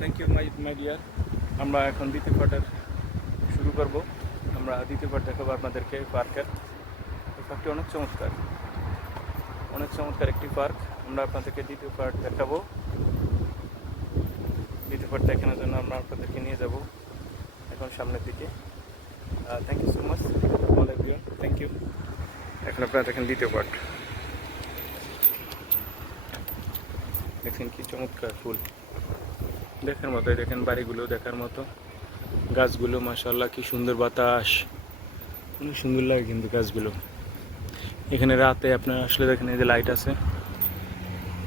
Thank you my deer. আমরা এখন দ্বিতীয় পার্টের শুরু করব। আমরা দ্বিতীয় পার্ট দেখাবো আপনাদেরকে পার্কের। এই পার্কটি অনেক চমৎকার একটি পার্ক। আমরা আপনাদেরকে দ্বিতীয় পার্ট দেখাবো। দ্বিতীয় পার্ট দেখানোর জন্য আমরা আপনাদেরকে নিয়ে যাব এখন সামনের দিকে। Thank you so much all everyone, thank you. এখন আপনারা দেখেন দ্বিতীয় পার্ট। দেখেন কি চমৎকার ফুল, দেখার মতো। দেখেন বাড়িগুলো দেখার মতো, গাছগুলো মাশাআল্লাহ কি সুন্দর, বাতাস অনেক সুন্দর লাগে কিন্তু গাছগুলো। এখানে রাতে আপনার আসলে দেখেন এই যে লাইট আছে,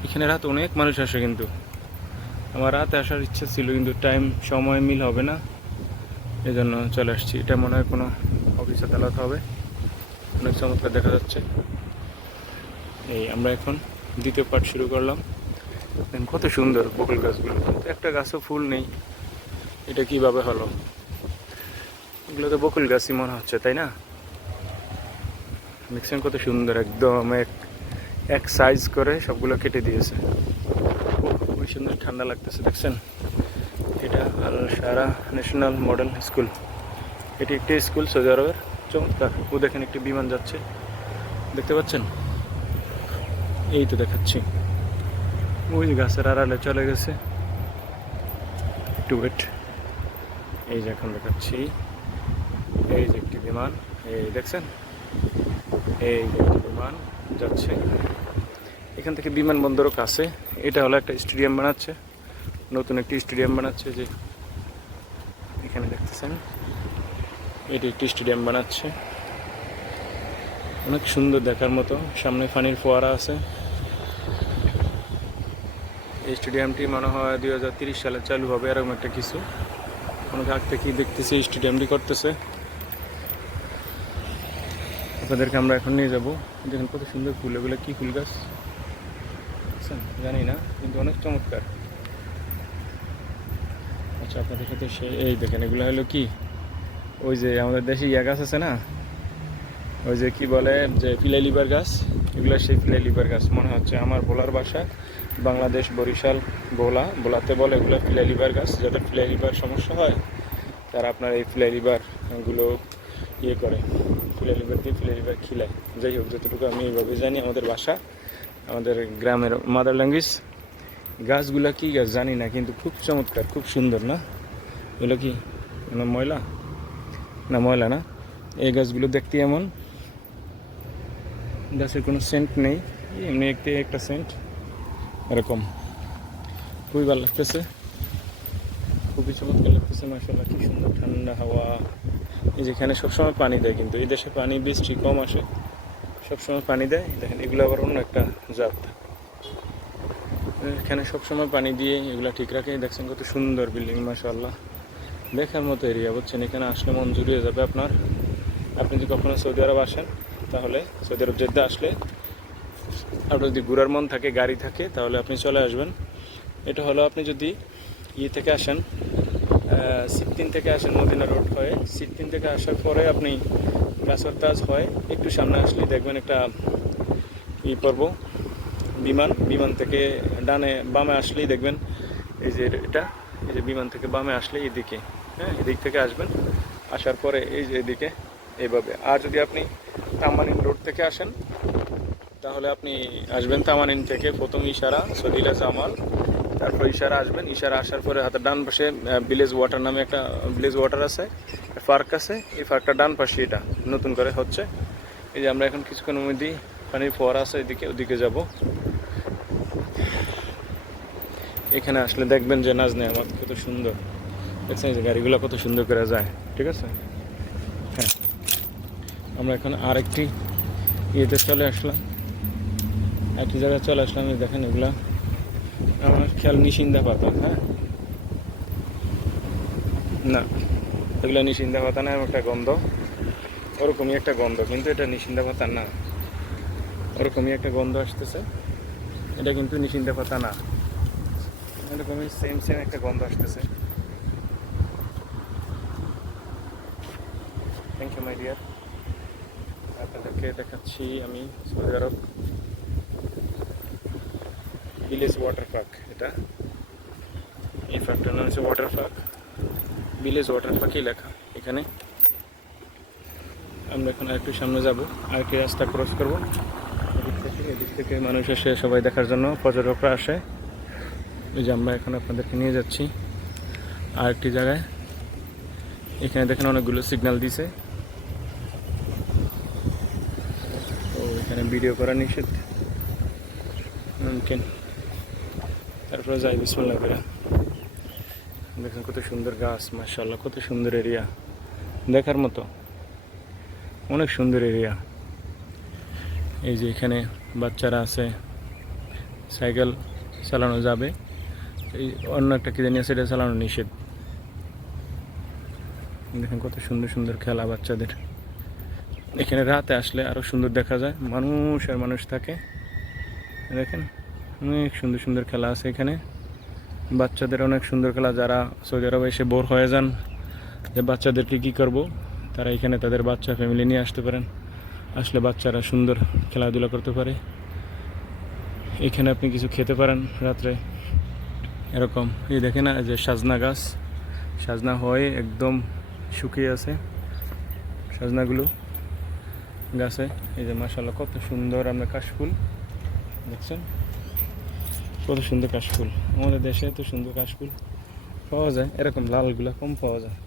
এখানে রাতে অনেক মানুষ আসে। কিন্তু আমার রাতে আসার ইচ্ছা ছিল কিন্তু সময় মিল হবে না, এই জন্য চলে আসছি। এটা মনে হয় কোনো অফিস আদালত হবে, অনেক চমৎকার দেখা যাচ্ছে। এই আমরা এখন দ্বিতীয় পার্ট শুরু করলাম। কত সুন্দর বকুল গাছগুলো, কিন্তু একটা গাছও ফুল নেই। এটা কিভাবে হলো? এগুলো তো বকুল গাছই মনে হচ্ছে, তাই না? দেখছেন কত সুন্দর, একদম এক সাইজ করে সবগুলো কেটে দিয়েছে। খুবই সুন্দর, ঠান্ডা লাগতেছে। দেখছেন এটা আল শারা ন্যাশনাল মডেল স্কুল। এটি একটি স্কুল সৌদি আরবের, চমৎকার। ও দেখেন একটি বিমান যাচ্ছে, দেখতে পাচ্ছেন? এই তো দেখাচ্ছি, ওই গাছের আড়ালে চলে গেছে। একটু ওয়েট, এই যে এখন দেখাচ্ছি। এই যে একটি বিমান, এই দেখছেন, এই যে একটি বিমান যাচ্ছে। এখান থেকে বিমানবন্দরও কাছে। এটা হলো একটা স্টেডিয়াম বানাচ্ছে, নতুন একটি স্টেডিয়াম বানাচ্ছে। যে এখানে দেখতেছেন, এটি একটি স্টেডিয়াম বানাচ্ছে, অনেক সুন্দর দেখার মতো। সামনে পানির ফোয়ারা আছে। এই স্টেডিয়ামটি মনে হয় 2030 সালে চালু হবে, এরকম একটা কিছু। অনেক আগ থেকেই দেখতেছি স্টেডিয়ামটি করতেছে। আপনাদেরকে আমরা এখন নিয়ে যাবো। দেখেন কত সুন্দর ফুল, এগুলো কি ফুল গাছ জানি না, কিন্তু অনেক চমৎকার। আচ্ছা, আপনাদের সাথে এই দেখেন, এগুলো হলো কি, ওই যে আমাদের দেশে ইয়া গাছ আছে না, ওই যে কি বলে যে ফিলাই লিভার গাছ, এগুলো সেই ফিলাই লিভার গাছ মনে হচ্ছে। আমার বলার ভাষা বাংলাদেশ বরিশাল বোলাতে বলে এগুলো ফিলাই লিভার গাছ। যাদের ফিলাই লিভার সমস্যা হয় তারা আপনার এই ফিলাই লিভারগুলো ইয়ে করে, ফিলাই লিভার দিয়ে ফিলাই লিভার খিলায়। যাই হোক, যতটুকু আমি এইভাবে জানি, আমাদের ভাষা, আমাদের গ্রামের মাদার ল্যাঙ্গুয়েজ। গাছগুলো কি গাছ জানি না, কিন্তু খুব চমৎকার, খুব সুন্দর না? এগুলো কি ময়লা না? এই গাছগুলো দেখতে এমন, গাছের কোনো সেন্ট নেই, এমনি একটা সেন্ট এরকম। খুবই ভালো লাগতেছে, খুবই চমৎকার লাগতেছে মাশাআল্লাহ। কি সুন্দর ঠান্ডা হাওয়া। এই যেখানে সবসময় পানি দেয়, কিন্তু এই দেশে পানি বৃষ্টি কম আসে, সবসময় পানি দেয়। দেখেন এগুলো আবার অন্য একটা জাত, এখানে সবসময় পানি দিয়ে এগুলো ঠিক রাখে। দেখছেন কত সুন্দর বিল্ডিং, মাশাআল্লাহ দেখার মতো এরিয়া, বুঝছেন? এখানে আসলে মন জুড়িয়ে যাবে আপনার। আপনি যদি কখনো সৌদি আরব আসেন, তাহলে সৌদি আরব জেদ্দা আসলে আপনার যদি ঘোরার মন থাকে, গাড়ি থাকে, তাহলে আপনি চলে আসবেন। এটা হলো আপনি যদি থেকে আসেন, সিত্তিন থেকে আসেন, মদিনা রোড হয়ে সিত্তিন থেকে আসার পরে আপনি কাসর তাজ হয়ে একটু সামনে আসলে দেখবেন একটা পর্ব বিমান থেকে বামে আসলেই দেখবেন এই যে এটা, এই যে বিমান থেকে বামে আসলে এদিকে, হ্যাঁ, এদিক থেকে আসবেন। আসার পরে এই যে এদিকে এইভাবে। আর যদি আপনি তামানিন রোড থেকে আসেন, তাহলে আপনি আসবেন তামানিন থেকে প্রথম ইশারা সদিলা জামাল, তারপর ইশারা আসবেন। ইশারা আসার পরে হাতের ডান পাশে ভিলেজ ওয়াটার নামে একটা ভিলেজ ওয়াটার আছে, পার্ক আছে। এই পার্কটা ডান পাশে, এটা নতুন করে হচ্ছে। এই যে আমরা এখন কিছুক্ষণের মধ্যেই পানির ফোয়ারা আছে, ওদিকে যাব। এখানে আসলে দেখবেন যে নাজনে আমার কত সুন্দর, দেখছেন যে গাড়িগুলো কত সুন্দর করে যায়। ঠিক আছে, হ্যাঁ, আমরা এখন আরেকটি ইয়েতে চলে আসলাম, একটি জায়গায় চলে আসলাম। দেখেন এগুলা আমার খেয়াল নিশিন্দা পাতা, হ্যাঁ না, এগুলো নিশিন্দা পাতা না, একটা গন্ধ, ওরকমই একটা গন্ধ, কিন্তু এটা নিশিন্দা পাতা না। ওরকমই একটা গন্ধ আসতেছে, এটা কিন্তু নিশিন্দা পাতা না। এরকমই সেম একটা গন্ধ আসতেছে। Thank you my dear. আপনাদেরকে দেখাচ্ছি আমি Saudi Arabia village water park. এটা এই পার্কটার নাম হচ্ছে ওয়াটার পার্ক, ভিলেজ ওয়াটার পার্কই লেখা এখানে। আমরা এখন আরেকটু সামনে যাব, আরেকটি রাস্তা ক্রস করবো। এদিক থেকে মানুষ এসে সবাই দেখার জন্য, পর্যটকরা আসে। ওই যে আমরা এখন আপনাদেরকে নিয়ে যাচ্ছি আরেকটি জায়গায়। এখানে দেখেন অনেকগুলো সিগন্যাল দিছে, তো এখানে ভিডিও করা নিষেধ। মুমকিন তারপরে যাই বিসমিল্লাহ করে। দেখেন কত সুন্দর গাছ, মাশাআল্লাহ, কত সুন্দর এরিয়া, দেখার মতো, অনেক সুন্দর এরিয়া। এই যে এখানে বাচ্চারা আছে, সাইকেল চালানো যাবে, এই অন্য একটা কি জানি আছে, এটা চালানো নিষেধ। দেখেন কত সুন্দর সুন্দর খেলা বাচ্চাদের। এখানে রাতে আসলে আরও সুন্দর দেখা যায়, মানুষ আর মানুষ থাকে। দেখেন অনেক সুন্দর সুন্দর খেলা আছে এখানে, বাচ্চাদের অনেক সুন্দর খেলা। যারা সৌদি আরবে এসে বোর হয়ে যান যে বাচ্চাদেরকে কী করব, তারা এখানে তাদের বাচ্চা ফ্যামিলি নিয়ে আসতে পারেন। আসলে বাচ্চারা সুন্দর খেলাধুলা করতে পারে। এখানে আপনি কিছু খেতে পারেন রাত্রে এরকম। এই দেখেন না যে সাজনা গাছ, সাজনা হয়ে একদম শুকিয়ে আছে সাজনাগুলো গাছে। এই যে মাশাআল্লাহ কত সুন্দর, আমরা কাশফুল দেখছেন, কত সুন্দর কাশফুল। আমাদের দেশে এত সুন্দর কাশফুল পাওয়া যায়, এরকম লালগুলা কম পাওয়া যায়।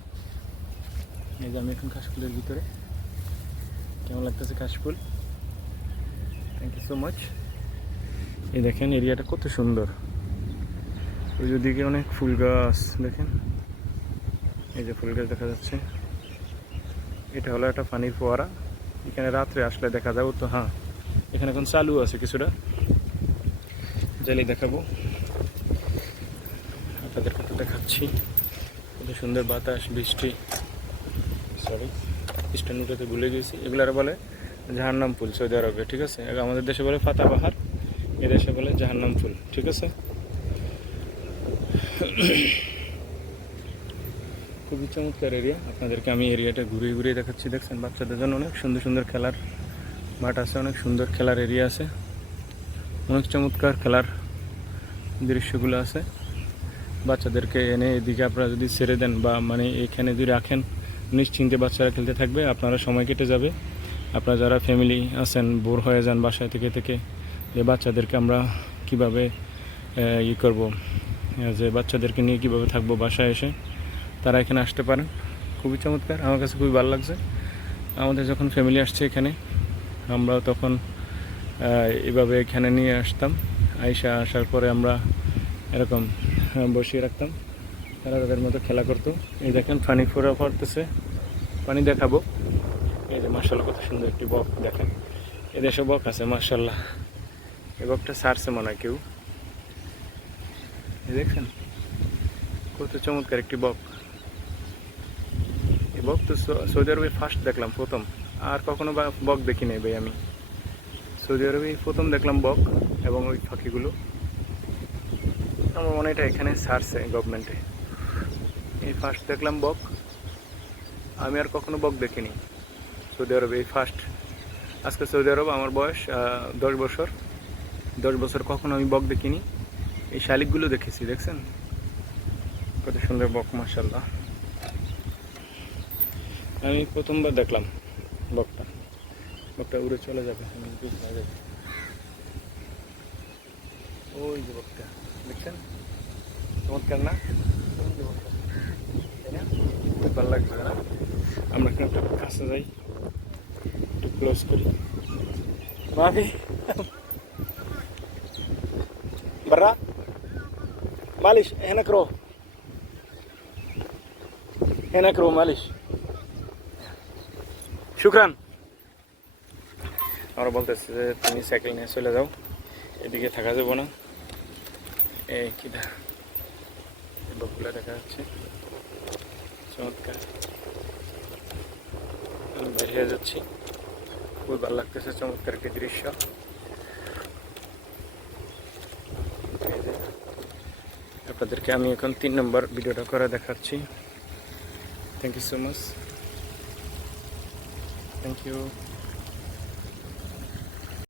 এই যে আমি এখন কাশফুলের ভিতরে, কেমন লাগতেছে কাশফুল, থ্যাংক ইউ সো মাচ। এই দেখেন এরিয়াটা কত সুন্দর, ওই দিকে অনেক ফুল গাছ দেখেন, এই যে ফুল গাছ দেখা যাচ্ছে। এটা হলো একটা পানির ফোয়ারা, এখানে রাত্রে আসলে দেখা যাবে তো। হ্যাঁ, এখানে এখন চালু আছে কিছুটা, জালি দেখাবো আপনাদের, কত দেখাচ্ছি। কত সুন্দর বাতাস, বৃষ্টি, সরি স্ট্যান্ড উঠাতে ভুলে গেছি। এগুলার বলে জাহান্নাম ফুল সৌদি আরবে, ঠিক আছে। আমাদের দেশে বলে পাতাবাহার, এদেশে বলে জাহান্নাম ফুল, ঠিক আছে। খুবই চমৎকার এরিয়া, আপনাদেরকে আমি এরিয়াটা ঘুরিয়ে ঘুরিয়ে দেখাচ্ছি। দেখছেন বাচ্চাদের জন্য অনেক সুন্দর সুন্দর খেলার মাঠ আছে, অনেক সুন্দর খেলার এরিয়া আছে, অনেক চমৎকার খেলার দৃশ্যগুলো আছে। বাচ্চাদেরকে এনে এদিকে আপনারা যদি ছেড়ে দেন বা মানে এখানে যদি রাখেন, নিশ্চিন্তে বাচ্চারা খেলতে থাকবে, আপনারা সময় কেটে যাবে। আপনারা যারা ফ্যামিলি আছেন, বোর হয়ে যান বাসায় থেকে থেকে, যে বাচ্চাদেরকে আমরা কীভাবে করব, যে বাচ্চাদেরকে নিয়ে কীভাবে থাকবো বাসায় এসে, তারা এখানে আসতে পারেন। খুবই চমৎকার, আমার কাছে খুবই ভালো লাগছে। আমাদের যখন ফ্যামিলি আসছে এখানে, আমরা তখন এভাবে এখানে নিয়ে আসতাম। আসার পরে আমরা এরকম বসিয়ে রাখতাম, তারা তাদের মতো খেলা করতো। এই দেখেন পানি ফোরা পড়তেছে, পানি দেখাবো। এই যে মাশাআল্লাহ কত সুন্দর একটি বক, দেখেন এদেশে বক আছে মাশাআল্লাহ। এই বকটা ছাড়ছে মনে হয় কেউ, দেখছেন কত চমৎকার একটি বক। এই বক তো সৌদি আরবে ফার্স্ট দেখলাম, প্রথম, আর কখনো বক দেখি নাই ভাই আমি। সৌদি আরবে প্রথম দেখলাম বক এবং ওই পাখিগুলো। আমার মনে হয় এটা এখানে ছাড়ছে গভর্নমেন্টে, এই ফার্স্ট দেখলাম বক। আমি আর কখনো বক দেখিনি সৌদি আরবে, এই ফার্স্ট। আজকে সৌদি আরব আমার বয়স 10 বছর, 10 বছর কখনো আমি বক দেখিনি। এই শালিকগুলো দেখেছি, দেখছেন কত সুন্দর বক মাশাআল্লাহ। আমি প্রথমবার দেখলাম বকটা, বকটা উড়ে চলে যাবে, ওই যে বকটা দেখছেন, চমৎকার না, খুব ভালো লাগছে না। আমরা এখন একটু কাছে যাই, একটু ক্লোজ করি। ভাবি برا معلش هناك رو هناك رو معلش শুকরান। আমরা বলতেছি যে তুমি সাইকেল নিয়ে চলে যাও, এদিকে থাকা যাবো না। এই কিটা বকগুলা দেখা যাচ্ছে, চমৎকার। আমি বের হয়ে যাচ্ছি, খুব ভালো লাগতেছে, চমৎকার একটি দৃশ্য। আপনাদেরকে আমি এখন 3 নম্বর ভিডিওটা করে দেখাচ্ছি। Thank you so much, thank you.